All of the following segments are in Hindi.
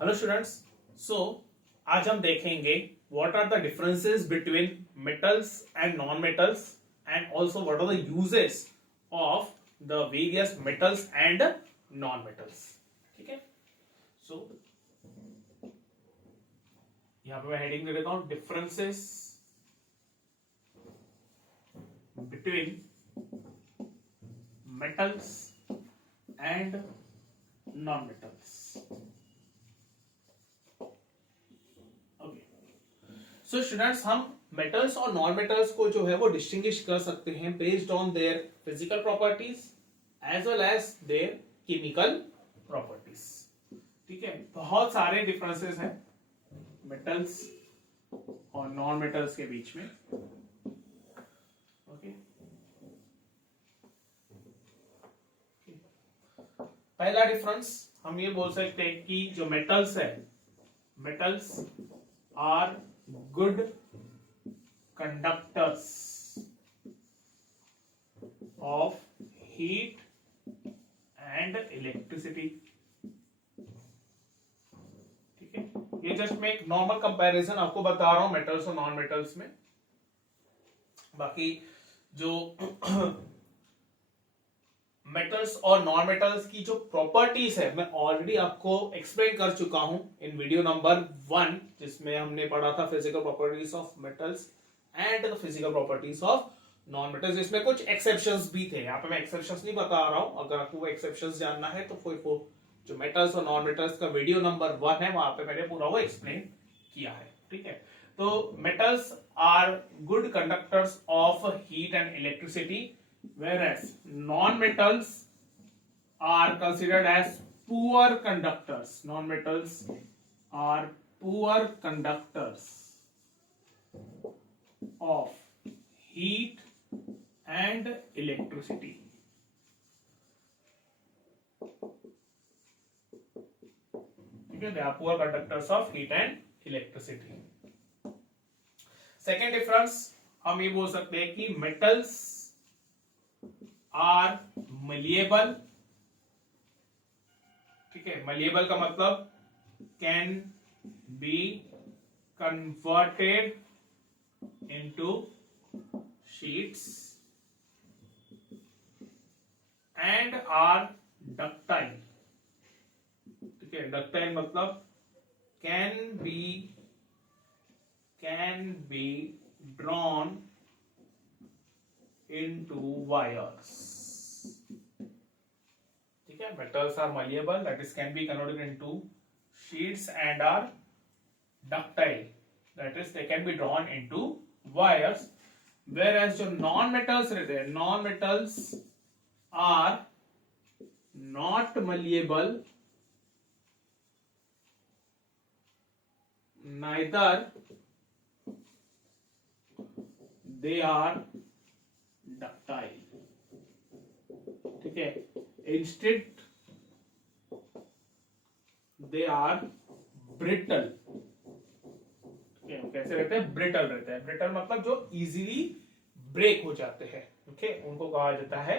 Hello students. सो आज हम देखेंगे what are the differences between metals and non metals and also what are the uses of the various metals and non metals. ठीक है। सो यहां पे मैं हेडिंग दे देता हूं, differences between metals and non metals. So students, हम मेटल्स और नॉन मेटल्स को जो है वो डिस्टिंग्विश कर सकते हैं based on their physical properties as well as their chemical properties. ठीक है, बहुत सारे डिफरेंसेस हैं मेटल्स और नॉन मेटल्स के बीच में। ओके, पहला डिफरेंस हम ये बोल सकते हैं कि जो मेटल्स है, metals are good conductors of heat and electricity। ठीक है, ये जस्ट मैं एक नॉर्मल कंपैरिजन आपको बता रहा हूं मेटल्स और नॉन मेटल्स में। बाकी जो मेटल्स और नॉन मेटल्स की जो प्रॉपर्टीज है मैं ऑलरेडी आपको एक्सप्लेन कर चुका हूं इन वीडियो नंबर 1, जिसमें हमने पढ़ा था physical properties of metals and the physical properties of non metals, जिसमें कुछ एक्सेप्शंस भी थे। यहाँ पे मैं एक्सेप्शंस नहीं बता रहा हूं, अगर आपको वो एक्सेप्शंस जानना है तो फिर वो जो मेटल्स और नॉन मेटल्स का वीडियो नंबर 1 है वहां पे मैंने पूरा वो एक्सप्लेन किया है। ठीक है, तो metals are good conductors of heat and electricity, whereas non-metals are considered as poor conductors. Non-metals are poor conductors of heat and electricity. Okay, they are poor conductors of heat and electricity. Second difference हम ये बोल सकते हैं कि metals आर मलिएबल। ठीक है, मलिएबल का मतलब can be converted into sheets and are ductile. ठीक है, डक्टाइल मतलब can be drawn into wires। ठीक है, metals are malleable, that is can be converted into sheets and are ductile, that is they can be drawn into wires। whereas जो non metals रहते हैं, non metals are not malleable, neither they are ductile. ठीक है, इंस्टेड दे आर ब्रिटल। कैसे रहते हैं? ब्रिटल रहते हैं। ब्रिटल मतलब जो इजीली ब्रेक हो जाते हैं। ओके, उनको कहा जाता है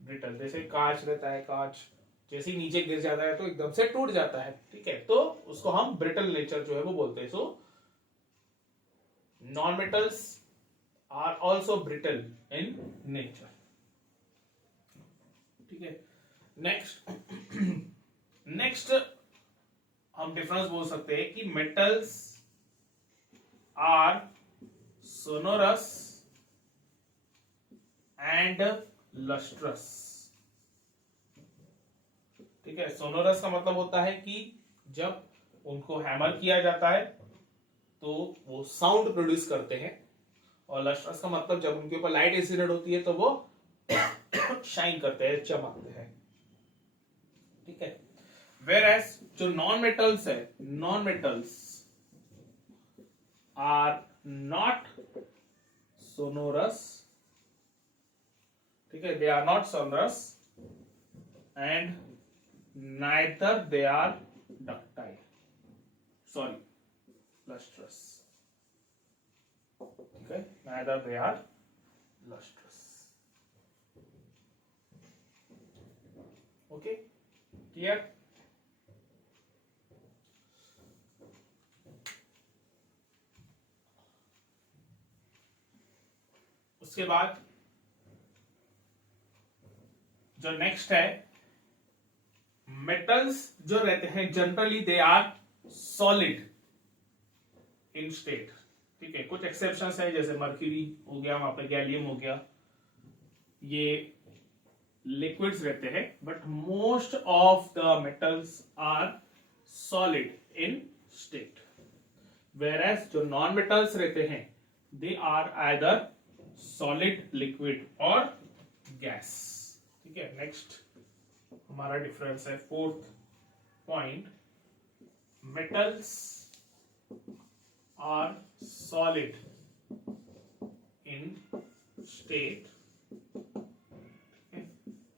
ब्रिटल। जैसे कांच रहता है, कांच जैसे ही नीचे गिर जाता है तो एकदम से टूट जाता है। ठीक है, तो उसको हम ब्रिटल नेचर जो है वो बोलते हैं। So non metals are also brittle in nature। ठीक है, नेक्स्ट हम डिफरेंस बोल सकते हैं कि metals are sonorous and lustrous. ठीक है, सोनोरस का मतलब होता है कि जब उनको हैमर किया जाता है तो वो साउंड प्रोड्यूस करते हैं, और लस्ट्रस का मतलब जब उनके ऊपर लाइट इंसिडेंट होती है तो वो शाइन करते हैं, चमकते हैं। ठीक है, वेयर जो नॉन मेटल्स है, non metals are not sonorous. ठीक है, they are not sonorous and neither they are ductile, sorry lustrous. Okay, neither they are lustrous। Okay, clear? उसके बाद जो नेक्स्ट है, मेटल्स जो रहते हैं generally they are solid in state. ठीक है, कुछ एक्सेप्शंस है जैसे मर्क्यूरी हो गया, वहां पे गैलियम हो गया, ये लिक्विड्स रहते हैं, but most of the metals are solid in state. Whereas जो नॉन मेटल्स रहते हैं they are either solid, liquid और गैस। ठीक है, नेक्स्ट हमारा डिफरेंस है fourth point, metals are solid in state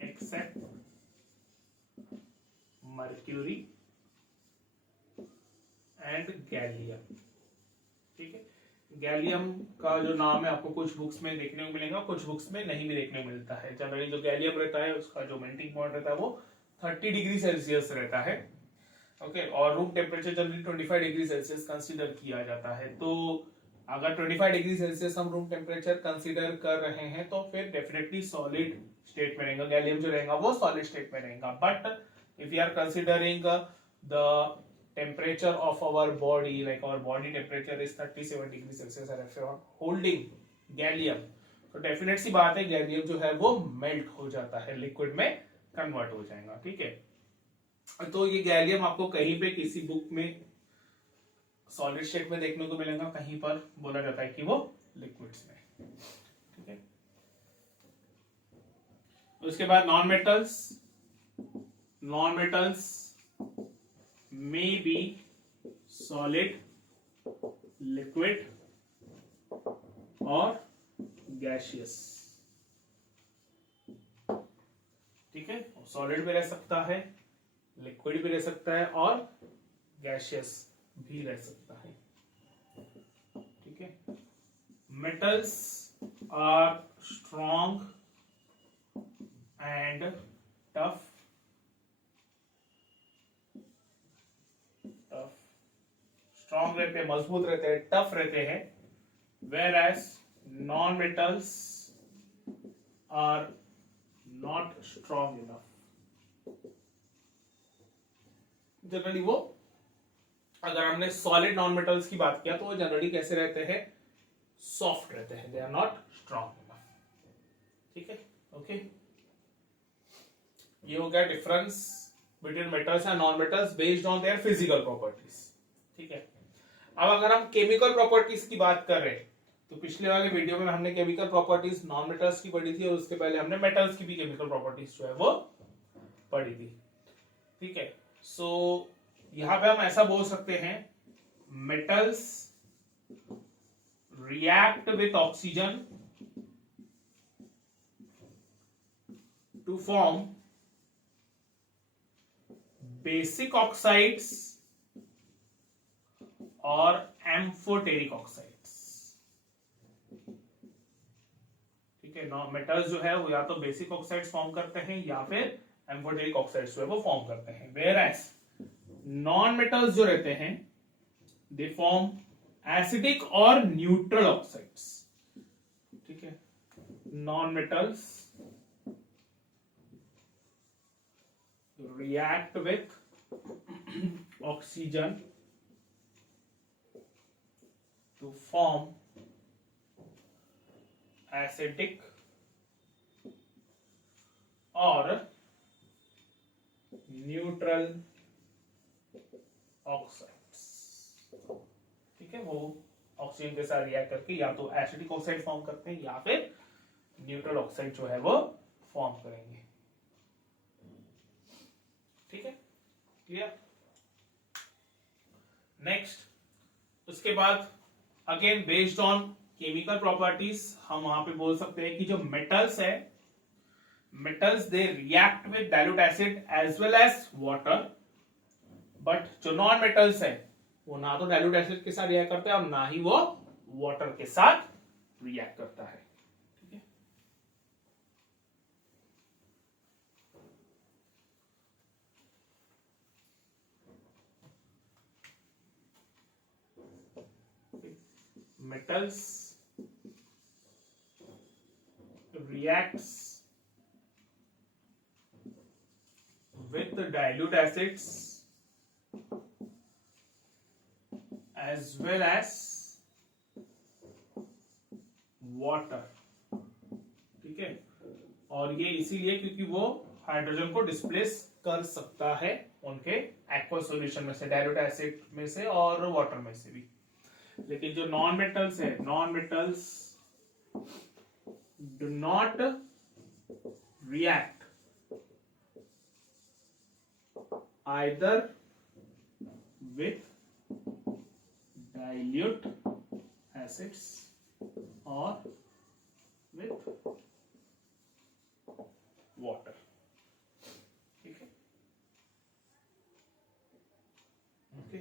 except mercury and gallium. ठीक है, गैलियम का जो नाम है आपको कुछ बुक्स में देखने को मिलेगा, कुछ बुक्स में नहीं भी देखने को मिलता है। जनरली जो गैलियम रहता है उसका जो मेल्टिंग पॉइंट रहता है वो 30 डिग्री सेल्सियस रहता है। ओके, और room temperature generally 25 degree Celsius consider किया जाता है। तो अगर 25 डिग्री सेल्सियस हम रूम टेम्परेचर कंसीडर कर रहे हैं तो फिर डेफिनेटली सॉलिड स्टेट में रहेगा, गैलियम जो रहेगा वो सॉलिड स्टेट में रहेगा। But if you are considering the temperature of our body, like our body temperature is 37 degree Celsius, and if you are holding gallium तो डेफिनेट सी बात है गैलियम जो है वो मेल्ट हो जाता है, लिक्विड में कन्वर्ट हो जाएगा। ठीक है, तो ये गैलियम आपको कहीं पे किसी बुक में सॉलिड स्टेट में देखने को मिलेगा, कहीं पर बोला जाता है कि वो लिक्विड्स में। ठीक है, उसके बाद non metals may be solid, liquid और gaseous। ठीक है, सॉलिड भी रह सकता है, लिक्विड भी रह सकता है और गैशियस भी रह सकता है। ठीक है, metals are strong and tough, strong रहते हैं, मजबूत रहते हैं, टफ रहते हैं। Whereas non metals are not strong enough. Generally वो, अगर हमने सॉलिड नॉन मेटल्स की बात किया तो वो जनरली कैसे रहते हैं, सॉफ्ट रहते हैं, they are not strong enough. ठीक है, ओके, ये हो गया difference between metals and non metals based on their physical properties. ठीक है, अब अगर हम केमिकल प्रॉपर्टीज की बात कर रहे हैं तो पिछले वाले वीडियो में हमने केमिकल प्रॉपर्टीज नॉन मेटल्स की पढ़ी थी और उसके पहले हमने मेटल्स की भी केमिकल प्रॉपर्टीज जो है वो पढ़ी थी। ठीक है, सो यहां पे हम ऐसा बोल सकते हैं, metals react with oxygen to form basic oxides और एम्फोटेरिक ऑक्साइड्स। ठीक है, मेटल्स जो है वो या तो बेसिक ऑक्साइड्स फॉर्म करते हैं या फिर एम्फोटेरिक ऑक्साइड्स जो है वो फॉर्म करते हैं। वेयर एज नॉन मेटल्स जो रहते हैं दे फॉर्म एसिडिक और न्यूट्रल ऑक्साइड्स। ठीक है, non metals react with oxygen to form acidic और न्यूट्रल ऑक्साइड्स। ठीक है, वो ऑक्सीजन के साथ रिएक्ट करके या तो एसिडिक ऑक्साइड फॉर्म करते हैं या फिर न्यूट्रल ऑक्साइड जो है वो फॉर्म करेंगे। ठीक है, क्लियर। नेक्स्ट, उसके बाद again based on chemical properties हम वहां पे बोल सकते हैं कि जो मेटल्स है, metals they react with dilute acid as well as water, but जो नॉन मेटल्स है वो ना तो डाइल्यूट एसिड के साथ रिएक्ट करता है और ना ही वो वाटर के साथ रिएक्ट करता है। ठीक है, metals reacts with dilute acids as well as water, ठीक है। और ये इसीलिए क्योंकि वो हाइड्रोजन को डिस्प्लेस कर सकता है उनके एक्वा सॉल्यूशन में से, डाइल्यूट एसिड में से और वाटर में से भी। लेकिन जो नॉन मेटल्स है, non metals do not react either with dilute acids और विथ वाटर, ठीक है। ओके,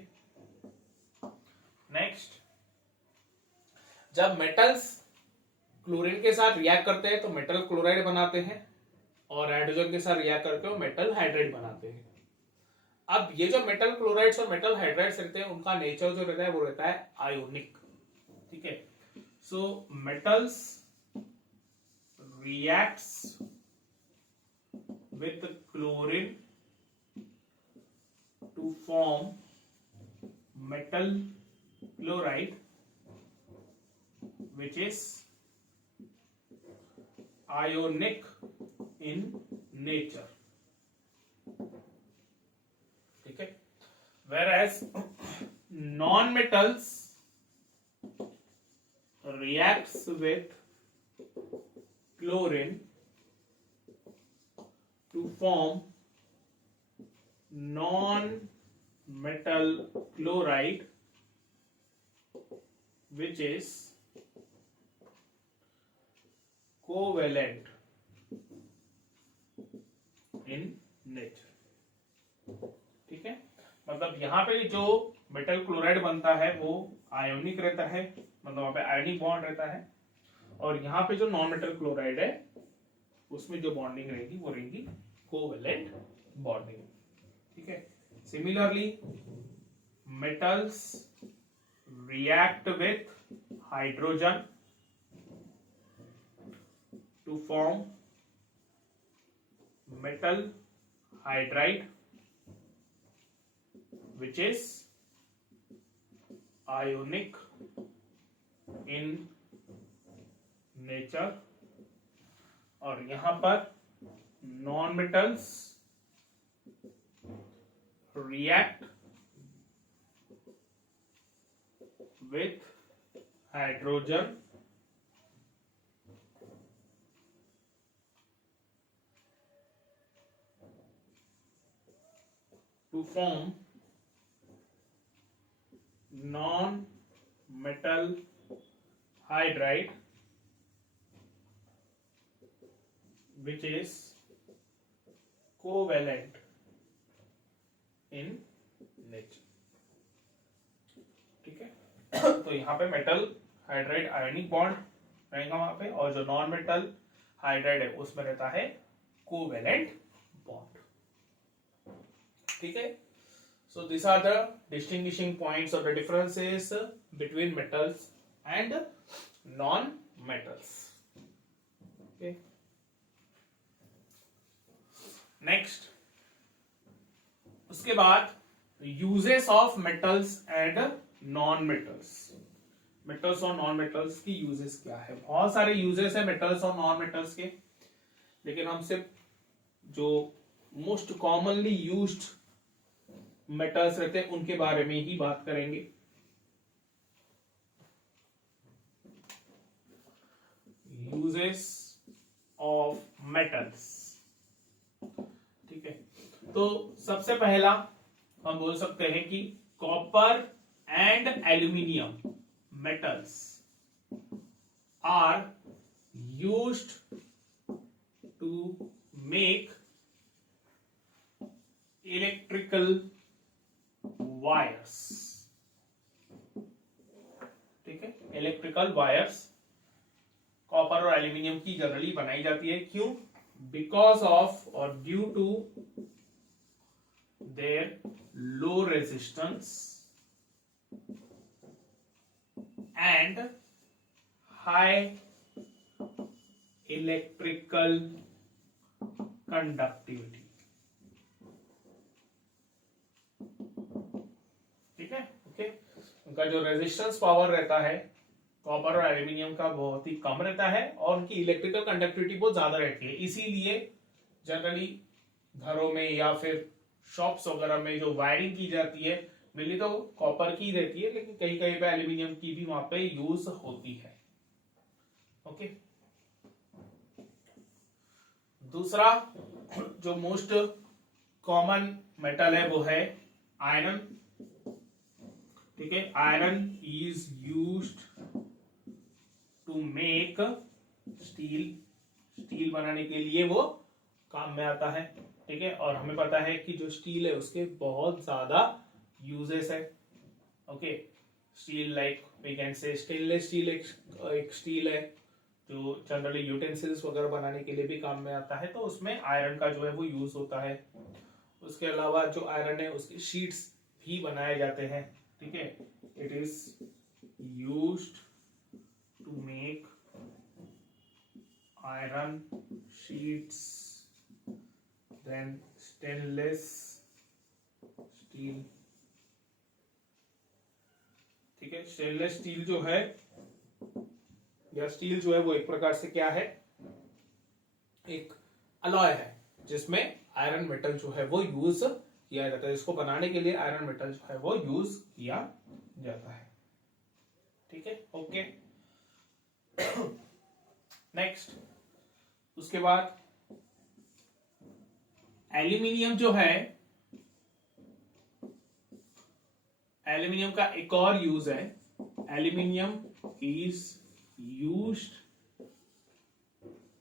नेक्स्ट, जब मेटल्स क्लोरीन के साथ रिएक्ट करते हैं तो मेटल क्लोराइड बनाते हैं, और हाइड्रोजन के साथ रिएक्ट करते हो मेटल हाइड्राइड बनाते हैं। अब ये जो मेटल क्लोराइड्स और मेटल हाइड्राइड्स रहते हैं उनका नेचर जो रहता है वो रहता है आयोनिक, ठीक है। So metals reacts with chlorine to form metal chloride, which is ionic in nature, ठीक है। Whereas non-metals reacts with chlorine to form non-metal chloride, which is covalent in nature, ठीक है। मतलब यहाँ पे जो मेटल क्लोराइड बनता है वो आयोनिक रहता है, मतलब वहां पे आयोनिक बॉन्ड रहता है, और यहाँ पे जो नॉन मेटल क्लोराइड है उसमें जो बॉन्डिंग रहेगी वो रहेगी कोवेलेंट बॉन्डिंग, ठीक है। Similarly metals react with hydrogen to form metal hydride, which is ionic in nature, और यहां पर non metals react with hydrogen to form non metal hydride, which is covalent in nature, ठीक है। तो यहाँ पे मेटल हाइड्राइड आयोनिक बॉन्ड रहेगा वहां पे, और जो नॉन मेटल हाइड्राइड है उसमें रहता है कोवेलेंट बॉन्ड, ठीक है। So this are the distinguishing points और the differences between metals and non metals, okay. Next, उसके बाद uses of metals and non metals. Metals और नॉन मेटल्स की यूजेस क्या है? बहुत सारे यूजेस है मेटल्स और नॉन मेटल्स के, लेकिन हम सिर्फ जो मोस्ट कॉमनली यूज्ड मेटल्स रहते हैं उनके बारे में ही बात करेंगे। यूजेस ऑफ मेटल्स, ठीक है। तो सबसे पहला हम बोल सकते हैं कि copper and aluminium metals are used to make electrical wires, ठीक है। इलेक्ट्रिकल वायर्स कॉपर और एल्यूमिनियम की जनरली बनाई जाती है, क्यों? बिकॉज ऑफ और due to their low resistance and high electrical conductivity. ठीक है, ओके। उनका जो रेजिस्टेंस पावर रहता है कॉपर और एल्यूमिनियम का बहुत ही कम रहता है और उनकी इलेक्ट्रिकल कंडक्टिविटी बहुत ज्यादा रहती है। इसीलिए जनरली घरों में या फिर शॉप्स वगैरह में जो वायरिंग की जाती है मेनली तो कॉपर की रहती है, लेकिन कहीं कहीं पे एल्यूमिनियम की भी वहां पे यूज होती है। ओके, दूसरा जो मोस्ट कॉमन मेटल है वो है आयरन। ठीक है, iron is used to make steel. Steel बनाने के लिए वो काम में आता है। ठीक है, और हमें पता है कि जो स्टील है उसके बहुत ज्यादा यूजेस है। Okay, steel like we can say stainless steel एक स्टील है जो जनरली यूटेंसिल्स वगैरह बनाने के लिए भी काम में आता है, तो उसमें आयरन का जो है वो यूज होता है। उसके अलावा जो आयरन है उसकी शीट्स भी बनाए जाते हैं। ठीक है, it is used to make iron sheets, then stainless steel. ठीक है, स्टेनलेस स्टील जो है या स्टील जो है वो एक प्रकार से क्या है, एक अलॉय है जिसमें आयरन मेटल जो है वो यूज किया जाता है। इसको बनाने के लिए आयरन मेटल जो है वो यूज किया जाता है। ठीक है, ओके। नेक्स्ट, उसके बाद एल्यूमिनियम जो है, एल्यूमिनियम का एक और यूज है। Aluminium is used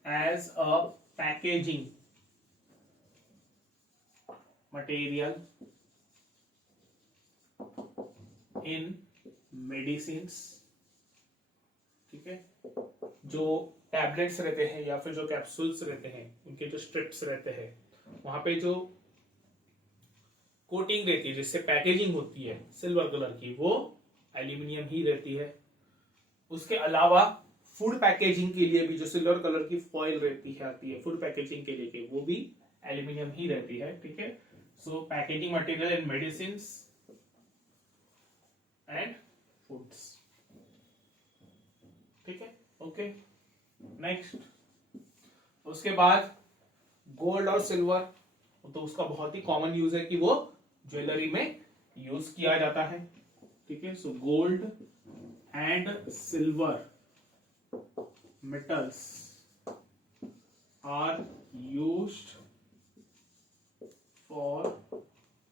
as a packaging material in medicines. ठीक है, जो टैबलेट्स रहते हैं या फिर जो कैप्सूल्स रहते हैं उनके जो स्ट्रिप्स रहते हैं वहां पे जो कोटिंग रहती है जिससे पैकेजिंग होती है सिल्वर कलर की, वो एल्यूमिनियम ही रहती है। उसके अलावा फूड पैकेजिंग के लिए भी जो सिल्वर कलर की फॉइल रहती है आती है फूड पैकेजिंग के लिए, वो भी एल्यूमिनियम ही रहती है। ठीक है, so packaging material in medicines and foods. ठीक है, ओके। नेक्स्ट, उसके बाद गोल्ड और सिल्वर, तो उसका बहुत ही कॉमन यूज है कि वो ज्वेलरी में यूज किया जाता है। ठीक है, so gold and silver metals are used for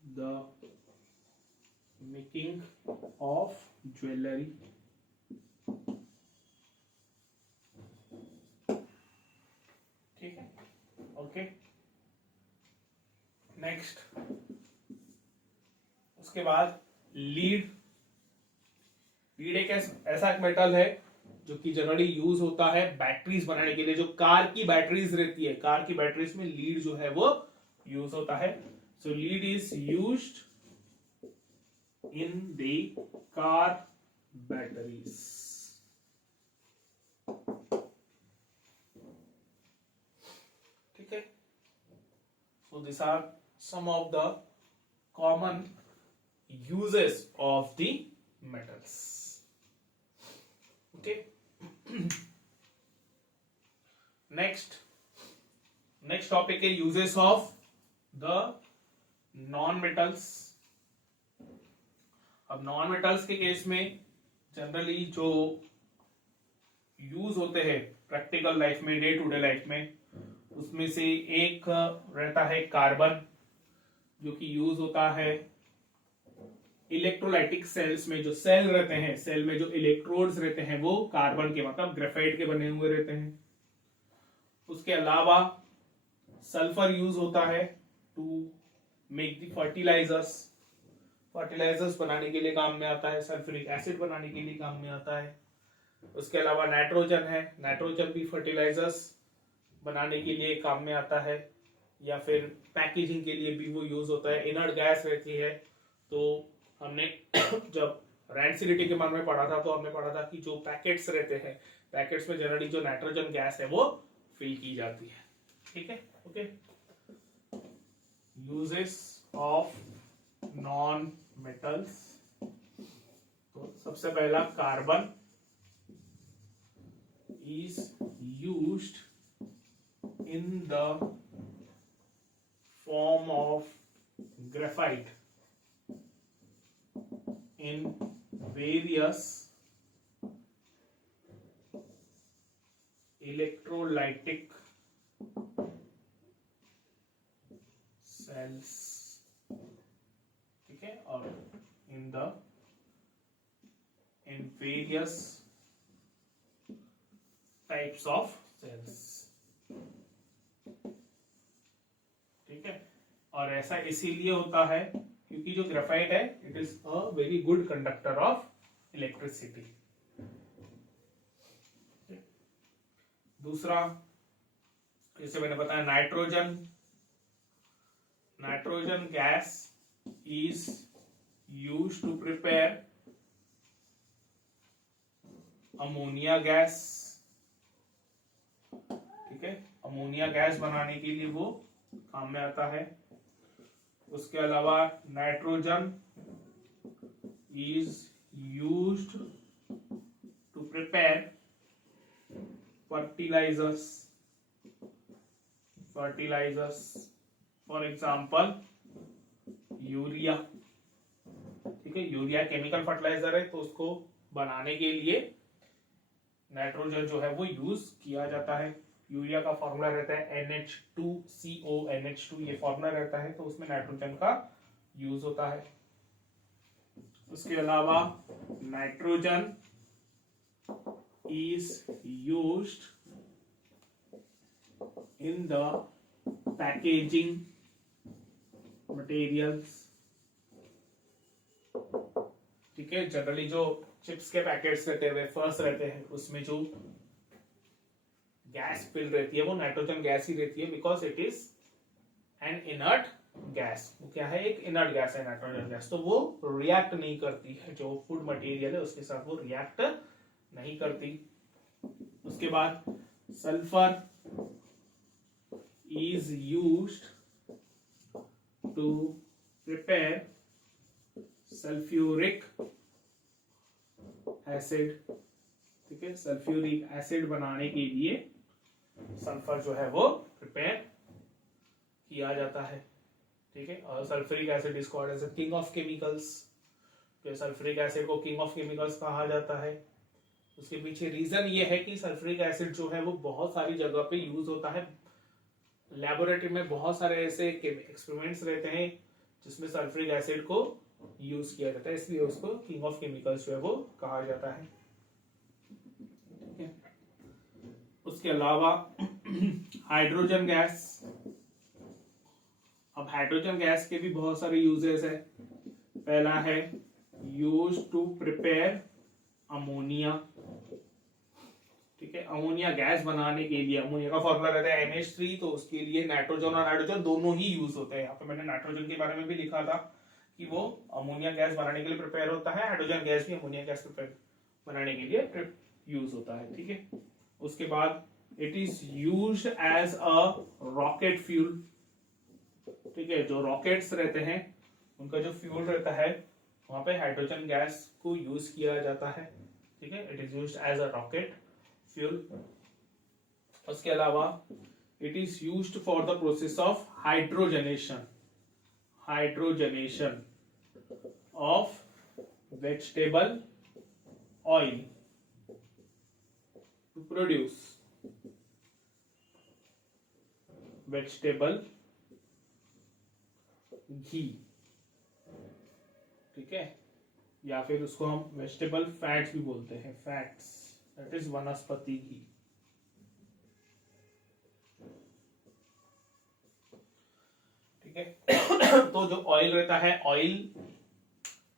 the making of jewelry। ठीक है, ओके। नेक्स्ट, उसके बाद लीड। लीड एक ऐसा मेटल है जो कि जनरली यूज होता है बैटरीज बनाने के लिए। जो कार की बैटरीज रहती है, कार की बैटरीज में लीड जो है वो यूज होता है। So lead is used in the car batteries. ठीक है, so this are some of the common uses of the metals. Okay, next topic है uses of the non metals. अब नॉन मेटल्स के केस में जनरली जो यूज होते हैं प्रैक्टिकल लाइफ में, डे टू डे लाइफ में, उसमें से एक रहता है कार्बन, जो कि यूज होता है इलेक्ट्रोलाइटिक सेल्स में। जो सेल रहते हैं, सेल में जो इलेक्ट्रोड्स रहते हैं वो कार्बन के मतलब ग्रेफाइट के बने हुए रहते हैं। उसके अलावा सल्फर यूज होता है to make the fertilizers. Fertilizers बनाने के लिए काम में आता है, सल्फ्यूरिक एसिड बनाने के लिए काम में आता है। उसके अलावा नाइट्रोजन है, नाइट्रोजन भी फर्टिलाइजर्स बनाने के लिए काम में आता है, या फिर पैकेजिंग के लिए भी वो यूज होता है। इनर्ट गैस रहती है, तो हमने जब रैंसिडिटी के बारे में पढ़ा था तो हमने पढ़ा था कि जो पैकेट्स रहते हैं, पैकेट्स में जनरली जो नाइट्रोजन गैस है वो फिल की जाती है। ठीक है, okay. Uses of non metals, तो सबसे पहला carbon is used in the form of graphite in various electrolytic cells, ठीक है, और in various types of cells, ठीक है। और ऐसा इसीलिए होता है क्योंकि जो ग्रेफाइट है it is a very good conductor of electricity. दूसरा, जैसे मैंने बताया, nitrogen gas is used to prepare ammonia gas, ठीक है। अमोनिया गैस बनाने के लिए वो काम में आता है। उसके अलावा nitrogen is used to prepare fertilizers, for example urea, ठीक है। यूरिया केमिकल फर्टिलाइजर है, तो उसको बनाने के लिए नाइट्रोजन जो है वो यूज किया जाता है। यूरिया का फॉर्मूला रहता है NH2CO, NH2 ये फॉर्मूला रहता है, तो उसमें नाइट्रोजन का यूज होता है। उसके अलावा nitrogen is used in the packaging materials, ठीक है। जनरली जो चिप्स के पैकेट्स रहते हैं, वेफर्स रहते हैं, उसमें जो गैस फिल रहती है वो नाइट्रोजन गैस ही रहती है, because it is an inert gas. वो क्या है, एक इनर्ट गैस है नाइट्रोजन गैस, तो वो रिएक्ट नहीं करती है, जो फूड मटेरियल है उसके साथ वो रिएक्ट नहीं करती। उसके बाद sulphur is used to prepare sulphuric acid, ठीक है। सल्फ्यूरिक एसिड बनाने के लिए सल्फर जो है वो प्रिपेयर किया जाता है, ठीक है। और sulphuric acid is called as a king of chemicals, तो सल्फ्यूरिक एसिड को किंग ऑफ केमिकल्स कहा जाता है। उसके पीछे रीजन ये है कि सल्फ्यूरिक एसिड जो है वो बहुत सारी जगह पे यूज होता है। लैबोरेटरी में बहुत सारे ऐसे एक्सपेरिमेंट्स रहते हैं जिसमें सल्फ्यूरिक एसिड को यूज किया जाता है, इसलिए उसको किंग ऑफ केमिकल्स जो है वो कहा जाता है। उसके अलावा हाइड्रोजन गैस, अब हाइड्रोजन गैस के भी बहुत सारे यूजेस है। पहला है यूज टू प्रिपेयर अमोनिया, ठीक है। अमोनिया गैस बनाने के लिए अमोनिया का फॉर्मूला रहता है NH3, तो उसके लिए नाइट्रोजन और हाइड्रोजन दोनों ही यूज होते हैं। यहाँ पे मैंने नाइट्रोजन के बारे में भी लिखा था कि वो अमोनिया गैस बनाने के लिए प्रिपेयर होता है, हाइड्रोजन गैस भी अमोनिया गैस प्रिपेयर बनाने के लिए यूज होता है, ठीक है। उसके बाद it is used as a rocket fuel, ठीक है। जो रॉकेट्स रहते हैं उनका जो फ्यूल रहता है वहां पे हाइड्रोजन गैस को यूज किया जाता है, ठीक है। It is used as a rocket fuel. उसके अलावा it is used for the process of hydrogenation of vegetable oil to produce vegetable ghee, ठीक है। या फिर उसको हम वेजिटेबल फैट्स भी बोलते हैं, फैट्स, दैट इज वनस्पति घी, ठीक है। तो जो ऑयल रहता है, ऑयल,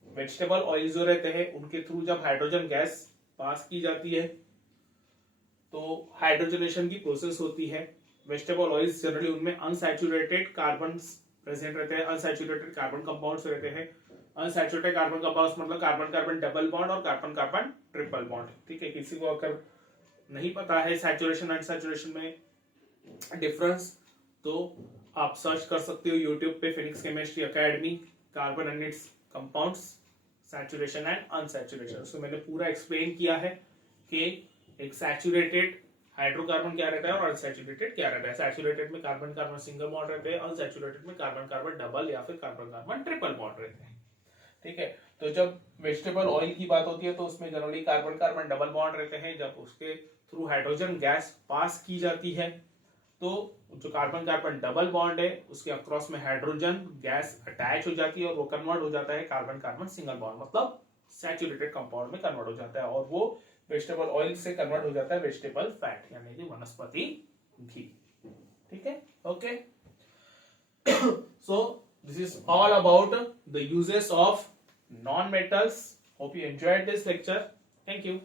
वेजिटेबल ऑयल जो रहते हैं उनके थ्रू जब हाइड्रोजन गैस पास की जाती है तो हाइड्रोजनेशन की प्रोसेस होती है। वेजिटेबल ऑयल्स जनरली उनमें अनसैचुरेटेड कार्बन प्रेजेंट रहते हैं, अनसैचुरेटेड कार्बन कंपाउंड्स रहते हैं। अनसैचुरेटेड कार्बन कंपाउंड्स मतलब कार्बन कार्बन डबल बॉन्ड और कार्बन कार्बन ट्रिपल बॉन्ड, ठीक है। किसी को अगर नहीं पता है सैचुरेशन अनसैचुरेशन में डिफरेंस तो आप सर्च कर सकते हो यूट्यूब पे, Phoenix chemistry academy, carbon and its compounds, saturation and unsaturation. So मैंने पूरा एक्सप्लेन किया है कि एक सैचुरेटेड हाइड्रोकार्बन क्या रहता है और अनसैचुरेटेड क्या रहता है। सैचुरेटेड में कार्बन कार्बन सिंगल बॉन्ड रहते हैं, अनसैचुरेटेड में कार्बन कार्बन डबल या फिर कार्बन कार्बन ट्रिपल बॉन्ड रहते हैं। ठीक है, तो जब वेजिटेबल ऑयल की बात होती है तो उसमें generally carbon carbon double bond रहते हैं। जब उसके थ्रू हाइड्रोजन गैस पास की जाती है तो जो कार्बन कार्बन डबल बॉन्ड है उसके अक्रॉस में हाइड्रोजन गैस अटैच हो जाती है और वो कन्वर्ट हो जाता है कार्बन कार्बन सिंगल बॉन्ड, मतलब सैचुरेटेड कंपाउंड में कन्वर्ट हो जाता है और वो वेजिटेबल ऑयल से कन्वर्ट हो जाता है वेजिटेबल फैट यानी कि वनस्पति घी। ठीक है, okay. So this is all about the uses of non metals. Hope you enjoyed this lecture. Thank you.